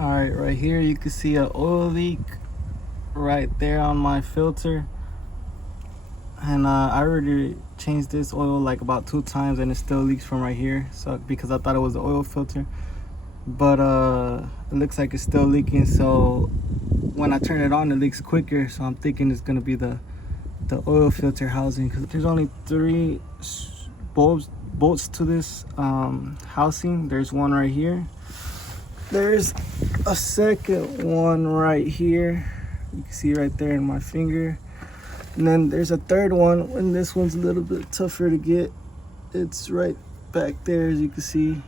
All right here you can see an oil leak right there on my filter, and I already changed this oil like about 2 times and it still leaks from right here. So because I thought it was the oil filter, but it looks like it's still leaking. So when I turn it on, it leaks quicker, so I'm thinking it's gonna be the oil filter housing, because there's only 3 bolts to this housing. There's one right here, there's a second one right here, you can see right there in my finger, and then there's a third one, and this one's a little bit tougher to get. It's right back there, as you can see.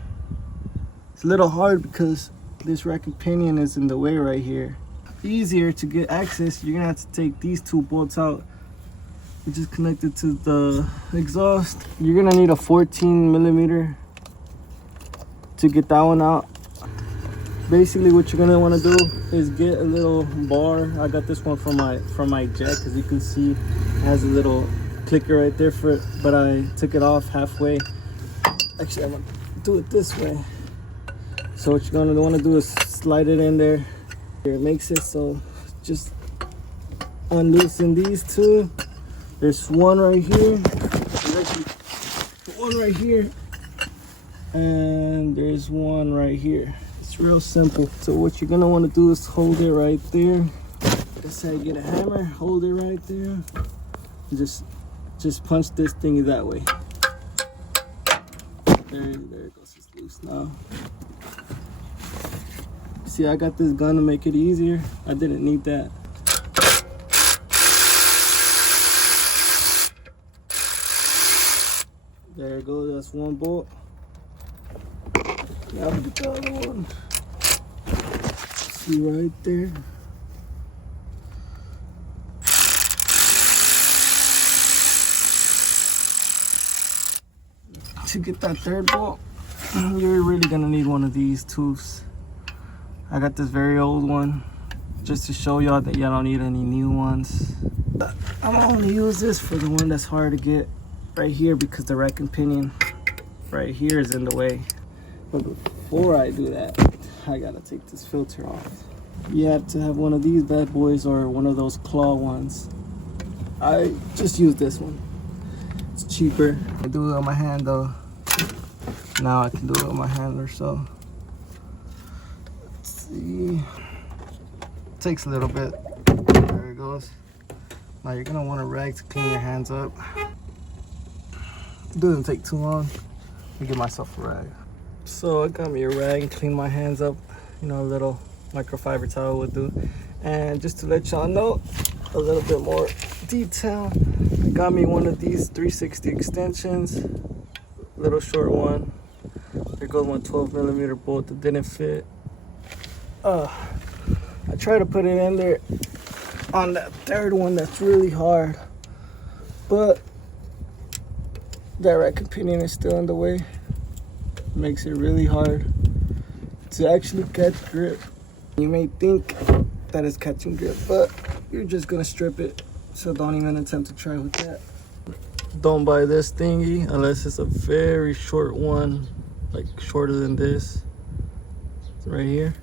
It's a little hard because this rack and pinion is in the way right here. Easier to get access, you're gonna have to take these 2 bolts out, which is connected to the exhaust. You're gonna need a 14mm to get that one out. Basically what you're gonna want to do is get a little bar. I got this one from my jack, as you can see it has a little clicker right there for it, but I took it off halfway. Actually, I'm gonna do it this way. So what you're gonna want to do is slide it in there. Here it makes it so just unloosen these 2. There's one right here, there's actually one right here, and there's one right here. It's real simple. So what you're gonna want to do is hold it right there. That's how you get a hammer. Hold it right there. Just punch this thingy that way. There it goes. It's loose now. See, I got this gun to make it easier. I didn't need that. There it goes. That's one bolt. Now we get the other one. See right there. To get that third bolt, you're really gonna need one of these tools. I got this very old one just to show y'all that y'all don't need any new ones. I'm gonna only use this for the one that's hard to get right here, because the rack and pinion right here is in the way. But before I do that, I gotta take this filter off. You have to have one of these bad boys or one of those claw ones. I just use this one. It's cheaper. I do it on my hand though. Now I can do it on my hand or so. Let's see. It takes a little bit. There it goes. Now you're gonna want a rag to clean your hands up. It doesn't take too long. Let me get myself a rag. So I got me a rag and clean my hands up. You know, a little microfiber towel would do. And just to let y'all know a little bit more detail, I got me one of these 360 extensions, little short one. There goes my 12mm bolt that didn't fit. I tried to put it in there on that third one that's really hard, but that rack and pinion is still in the way. It makes it really hard to actually catch grip. You may think that it's catching grip, but you're just gonna strip it, so don't even attempt to try with that. Don't buy this thingy unless it's a very short one, like shorter than this. It's right here.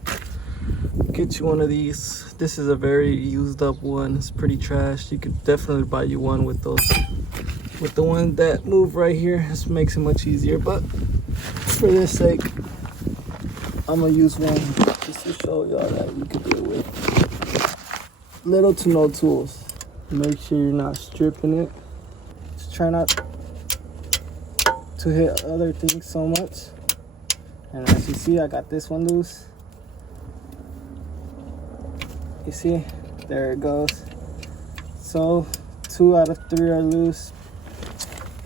Get you one of these. This is a very used up one. It's pretty trash. You could definitely buy you one with those, with the one that move right here. This makes it much easier, but for this sake, I'm gonna use one just to show y'all that you can do it with little to no tools. Make sure you're not stripping it. Just try not to hit other things so much. And as you see, I got this one loose. You see, there it goes. So 2 out of 3 are loose.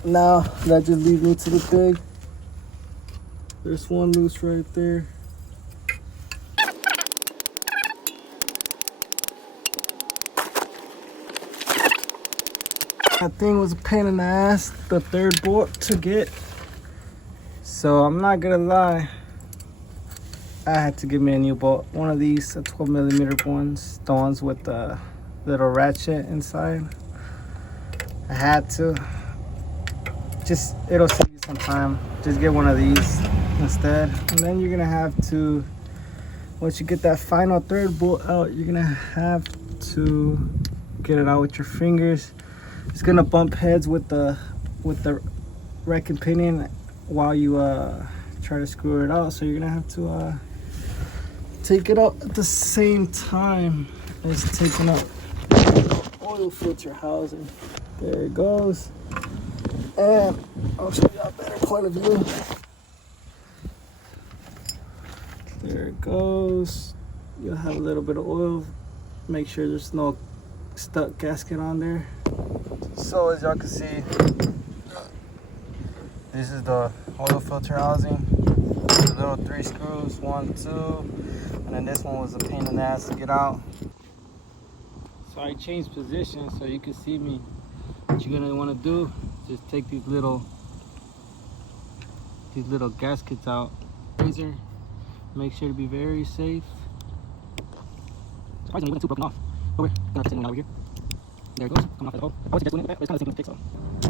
Now that just leads me to the pig. There's one loose right there. That thing was a pain in the ass, the third bolt to get. So I'm not gonna lie, I had to give me a new bolt. One of these, the 12mm ones, the ones with the little ratchet inside. I had to. Just, it'll save you some time. Just get one of these instead. And then you're gonna have to once you get that final third bolt out, you're gonna have to get it out with your fingers. It's gonna bump heads with the rack and pinion while you try to screw it out, so you're gonna have to take it out at the same time as taking out the oil filter housing. There it goes, and I'll show you a better point of view. There it goes. You'll have a little bit of oil. Make sure there's no stuck gasket on there. So as y'all can see, this is the oil filter housing. The little 3 screws, 1, 2, and then this one was a pain in the ass to get out. So I changed position so you can see me. What you're gonna want to do, just take these little gaskets out. Razor. Make sure to be very safe. Surprisingly, we got 2 broken off. But we're gonna fix it over here. There it goes, coming off the hole. I was just doing it, but it's kind of simple to fix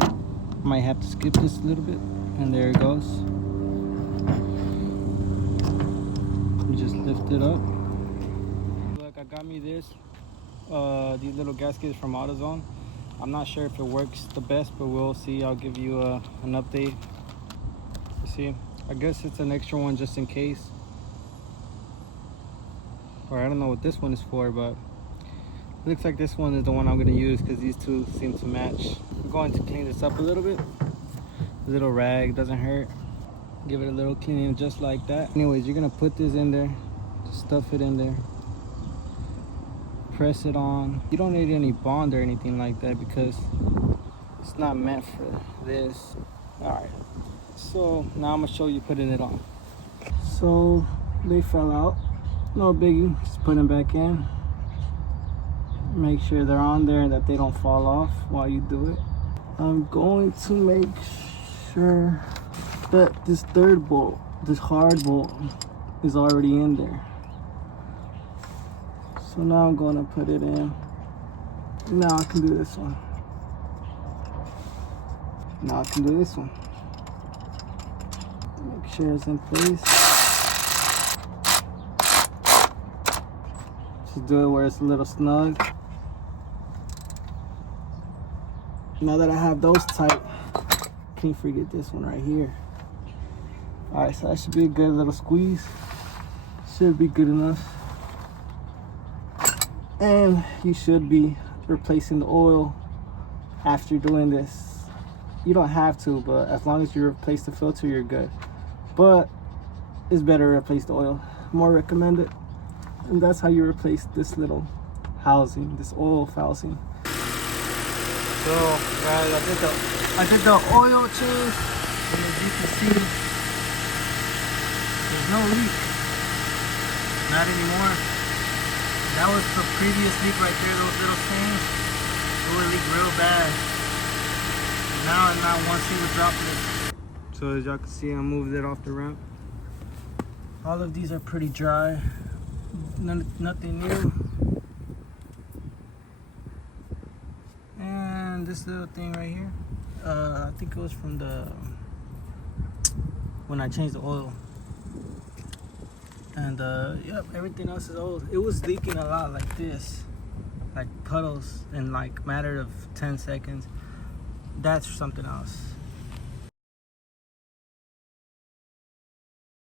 though. Might have to skip this a little bit, and there it goes. You just lift it up. Look, I got me this. These little gaskets from AutoZone. I'm not sure if it works the best, but we'll see. I'll give you an update. You see, I guess it's an extra one just in case. Or I don't know what this one is for, but it looks like this one is the one I'm going to use because these two seem to match. I'm going to clean this up a little bit. A little rag, doesn't hurt. Give it a little cleaning just like that. Anyways, you're going to put this in there. Just stuff it in there. Press it on. You don't need any bond or anything like that because it's not meant for this. Alright, so now I'm going to show you putting it on. So they fell out. No biggie, just put them back in. Make sure they're on there and that they don't fall off while you do it. I'm going to make sure that this third bolt, this hard bolt, is already in there. So now I'm going to put it in. Now I can do this one. Now I can do this one. Make sure it's in place. Just do it where it's a little snug. Now that I have those tight, can't forget this one right here. Alright, so that should be a good little squeeze. Should be good enough. And you should be replacing the oil after doing this. You don't have to, but as long as you replace the filter, you're good. But it's better to replace the oil. More recommended. And that's how you replace this little housing, this oil housing. So guys, I did the oil change, and as you can see, there's no leak. Not anymore. That was the previous leak right there, those little things. It would leak real bad. Now not once he was dropping it. So as y'all can see, I moved it off the ramp. All of these are pretty dry. Nothing new. And this little thing right here, I think it was from when I changed the oil. And yep, everything else is old. It was leaking a lot like this, like puddles in like matter of 10 seconds. That's something else.